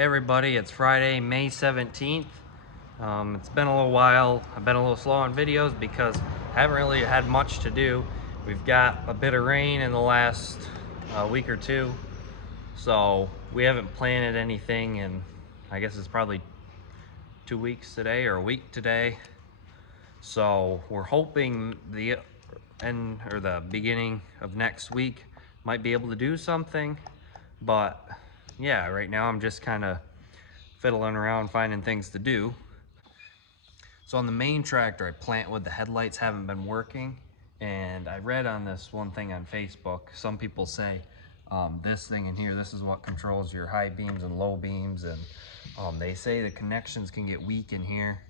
Hey everybody, it's Friday, May 17th. It's been a little while. I've been a little slow on videos because I haven't really had much to do. We've got a bit of rain in the last week or two, so we haven't planted anything in, I guess it's probably 2 weeks today or a week today. So we're hoping the end or the beginning of next week might be able to do something, but yeah, right now I'm just kind of fiddling around finding things to do. So on the main tractor, I plant wood. The headlights haven't been working, and I read on this one thing on Facebook, some people say this thing in here, this is what controls your high beams and low beams, and they say the connections can get weak in here,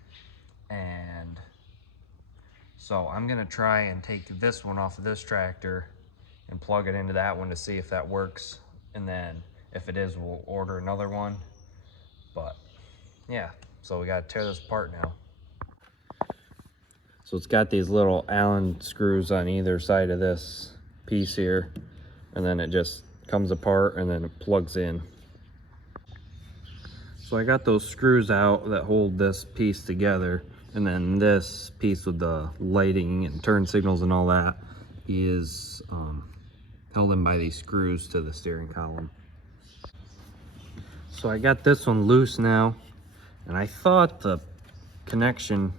and so I'm gonna try and take this one off of this tractor and plug it into that one to see if that works, and then if it is, we'll order another one. But yeah, so we gotta tear this apart now. So it's got these little Allen screws on either side of this piece here, and then it just comes apart and then it plugs in. So I got those screws out that hold this piece together, and then this piece with the lighting and turn signals and all that is held in by these screws to the steering column. So I got this one loose now, and I thought the connection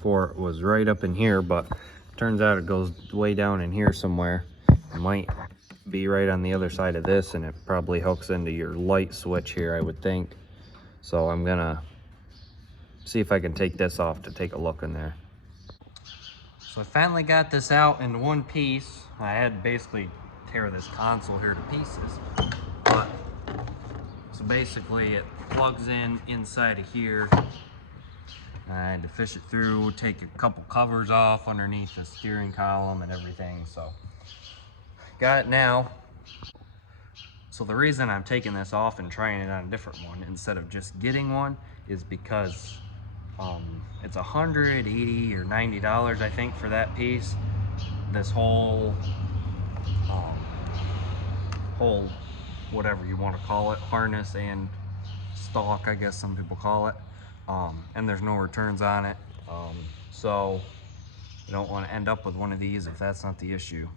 for it was right up in here, but turns out it goes way down in here somewhere. It might be right on the other side of this, and it probably hooks into your light switch here, I would think. So I'm gonna see if I can take this off to take a look in there. So I finally got this out in one piece. I had to basically tear this console here to pieces, but so basically it plugs in inside of here. I had to fish it through, take a couple covers off underneath the steering column and everything, so got it now. So the reason I'm taking this off and trying it on a different one instead of just getting one is because it's $180 or $90, I think, for that piece. This whole whatever you want to call it, harness and stalk, I guess some people call it. And there's no returns on it, so you don't want to end up with one of these if that's not the issue.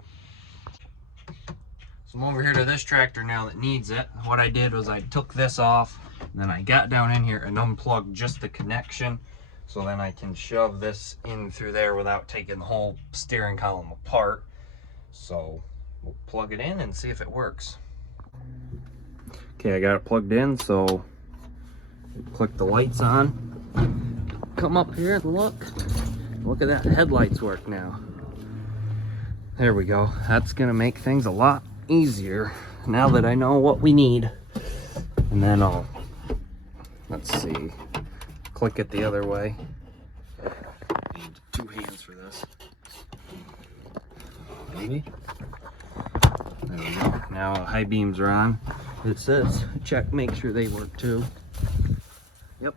So I'm over here to this tractor now that needs it. What I did was I took this off, and then I got down in here and unplugged just the connection, so then I can shove this in through there without taking the whole steering column apart. So we'll plug it in and see if it works. Okay, I got it plugged in, so click the lights on, come up here and look at that, headlights work now. There we go. That's gonna make things a lot easier now that I know what we need. And then let's see, click it the other way. Need 2 hands for this, maybe. There we go. Now high beams are on. It says check, make sure they work too. Yep.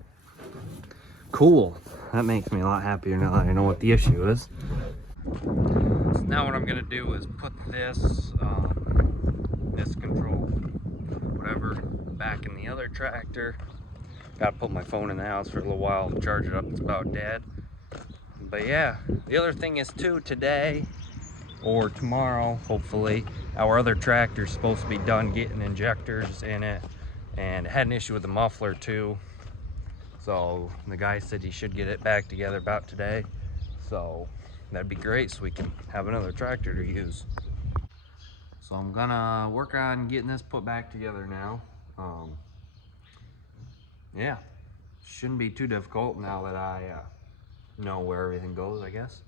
Cool. That makes me a lot happier now that I know what the issue is. So now what I'm gonna do is put this this control, whatever, back in the other tractor. Gotta put my phone in the house for a little while and charge it up. It's about dead. But yeah, the other thing is too, today or tomorrow, hopefully, our other tractor's supposed to be done getting injectors in it, and it had an issue with the muffler too. So the guy said he should get it back together about today. So that'd be great, so we can have another tractor to use. So I'm gonna work on getting this put back together now. Yeah, shouldn't be too difficult now that I know where everything goes, I guess.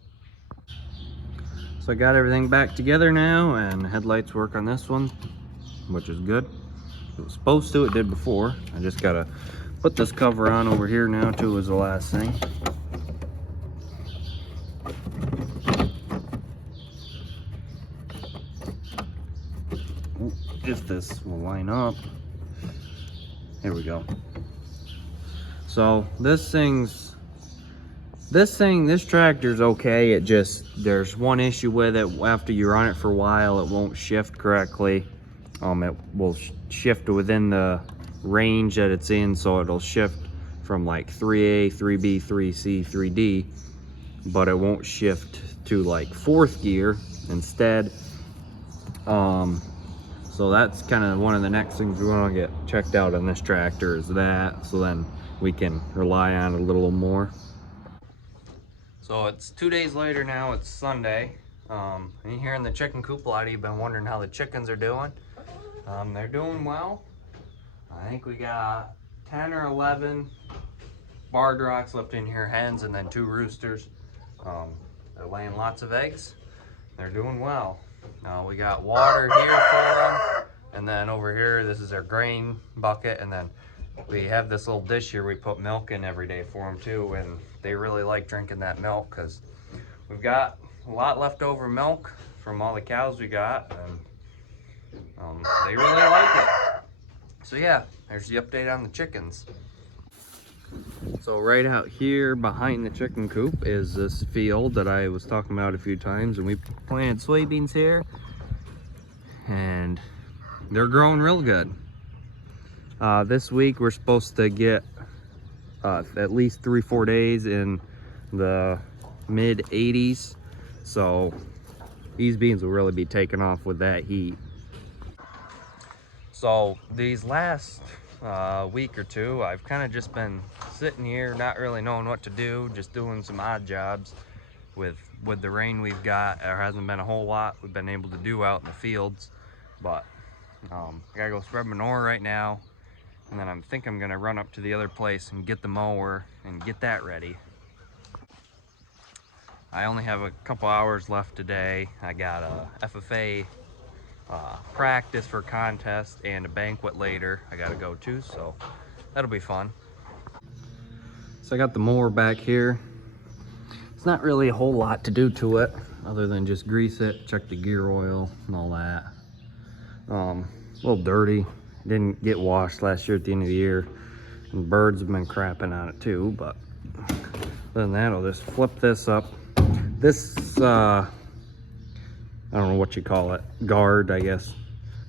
So I got everything back together now, and headlights work on this one, which is good. It was supposed to, it did before. I just gotta put this cover on over here now too, is the last thing. Ooh, if this will line up. There we go. So this tractor's okay. It just, there's one issue with it. After you're on it for a while, it won't shift correctly. It will shift within the range that it's in, so it'll shift from like 3A, 3B, 3C, 3D, but it won't shift to like 4th gear instead. So that's kind of one of the next things we want to get checked out on this tractor, is that, so then we can rely on it a little more. So it's 2 days later now, it's Sunday. And here in the chicken coop, a lot of you have been wondering how the chickens are doing. They're doing well. I think we got 10 or 11 barred rocks left in here, hens, and then 2 roosters. They're laying lots of eggs. They're doing well. We got water here for them, and then over here, this is our grain bucket, and then we have this little dish here we put milk in every day for them too, and they really like drinking that milk because we've got a lot leftover milk from all the cows we got, and they really like it. So yeah, there's the update on the chickens. So right out here behind the chicken coop is this field that I was talking about a few times, and we planted soybeans here, and they're growing real good. This week we're supposed to get at least 3-4 days in the mid 80s, so these beans will really be taking off with that heat. So these last week or two, I've kind of just been sitting here not really knowing what to do, just doing some odd jobs with the rain we've got. There hasn't been a whole lot we've been able to do out in the fields, but I gotta go spread manure right now, and then I think I'm gonna run up to the other place and get the mower and get that ready. I only have a couple hours left today. I got a FFA practice for contest and a banquet later I gotta go to, so that'll be fun. So I got the mower back here. It's not really a whole lot to do to it other than just grease it, check the gear oil and all that. A little dirty, didn't get washed last year at the end of the year, and birds have been crapping on it too, but other than that, I'll just flip this up. This I don't know what you call it, guard, I guess,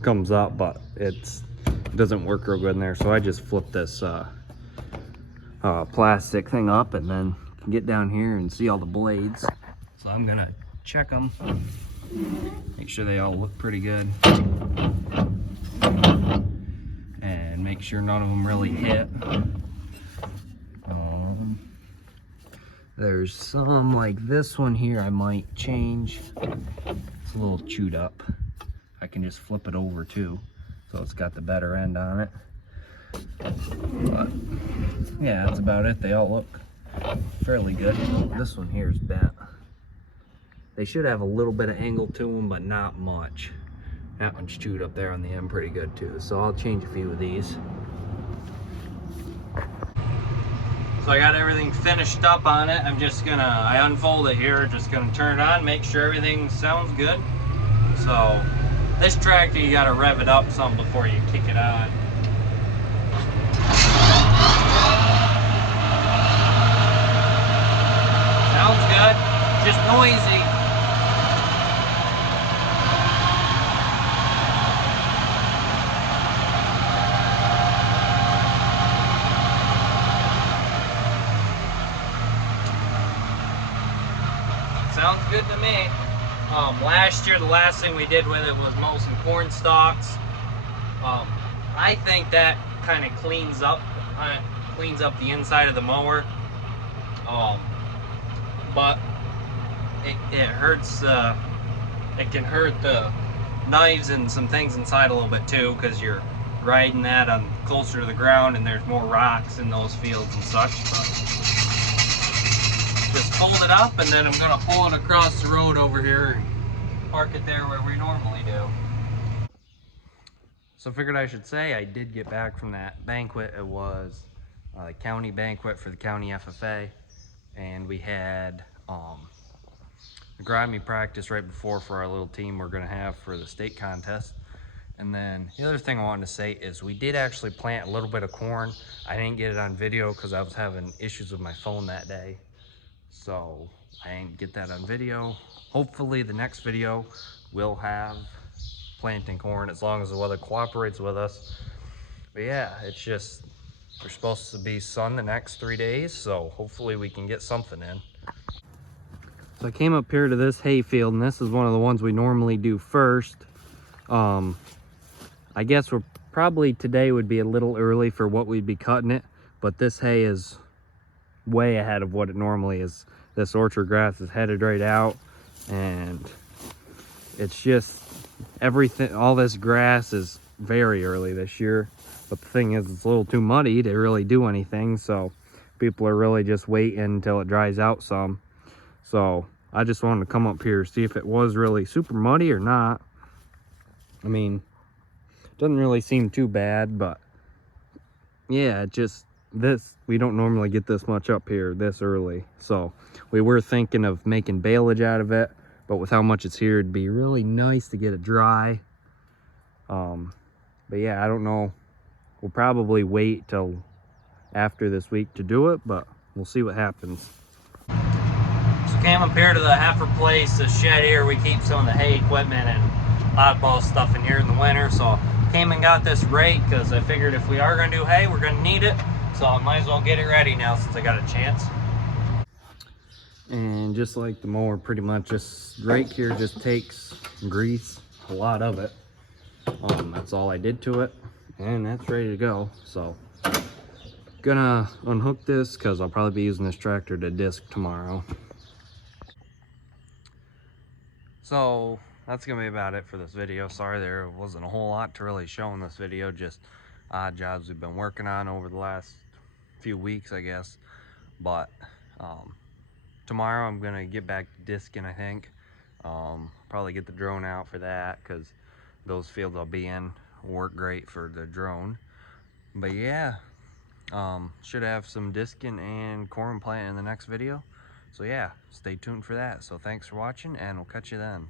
comes up, but it doesn't work real good in there. So I just flip this plastic thing up, and then get down here and see all the blades. So I'm gonna check them, make sure they all look pretty good, and make sure none of them really hit. There's some like this one here I might change. It's a little chewed up. I can just flip it over too, so it's got the better end on it. But yeah, that's about it. They all look fairly good. This one here is bent. They should have a little bit of angle to them, but not much. That one's chewed up there on the end pretty good too, so I'll change a few of these. So I got everything finished up on it. I unfold it here, just gonna turn it on, make sure everything sounds good. So this tractor, you gotta rev it up some before you kick it on. Sounds good, just noisy. Sounds good to me. Last year, the last thing we did with it was mow some corn stalks. I think that kind of cleans up the inside of the mower. But it hurts. It can hurt the knives and some things inside a little bit too, because you're riding that on closer to the ground, and there's more rocks in those fields and such. But just fold it up, and then I'm gonna pull it across the road over here and park it there where we normally do. So I figured I should say I did get back from that banquet. It was a county banquet for the county FFA, and we had agronomy practice right before for our little team we're gonna have for the state contest. And then the other thing I wanted to say is we did actually plant a little bit of corn. I didn't get it on video because I was having issues with my phone that day, so I didn't get that on video. Hopefully the next video will have planting corn, as long as the weather cooperates with us. But yeah, it's just, we're supposed to be sun the next 3 days, so hopefully we can get something in. So I came up here to this hay field, and this is one of the ones we normally do first. I guess we're probably, today would be a little early for what we'd be cutting it, but this hay is way ahead of what it normally is. This orchard grass is headed right out, and it's just everything, all this grass is very early this year. But the thing is, it's a little too muddy to really do anything, so people are really just waiting until it dries out some. So I just wanted to come up here, see if it was really super muddy or not. I mean, it doesn't really seem too bad, but yeah, it just, this, we don't normally get this much up here this early. So we were thinking of making baleage out of it, but with how much it's here, it'd be really nice to get it dry. But yeah, I don't know. We'll probably wait till after this week to do it, but we'll see what happens. So came up here to the heifer place, the shed here. We keep some of the hay equipment and oddball stuff in here in the winter. So came and got this rake because I figured if we are going to do hay, we're going to need it. So I might as well get it ready now since I got a chance. And just like the mower, pretty much this rake here just takes grease, a lot of it. That's all I did to it, and that's ready to go. So gonna unhook this because I'll probably be using this tractor to disc tomorrow. So that's gonna be about it for this video. Sorry there wasn't a whole lot to really show in this video, just odd jobs we've been working on over the last few weeks, I guess. But tomorrow I'm gonna get back to discing, I think. Probably get the drone out for that because those fields I'll be in work great for the drone. But yeah, should have some discing and corn planting in the next video. So yeah, stay tuned for that. So thanks for watching, and we'll catch you then.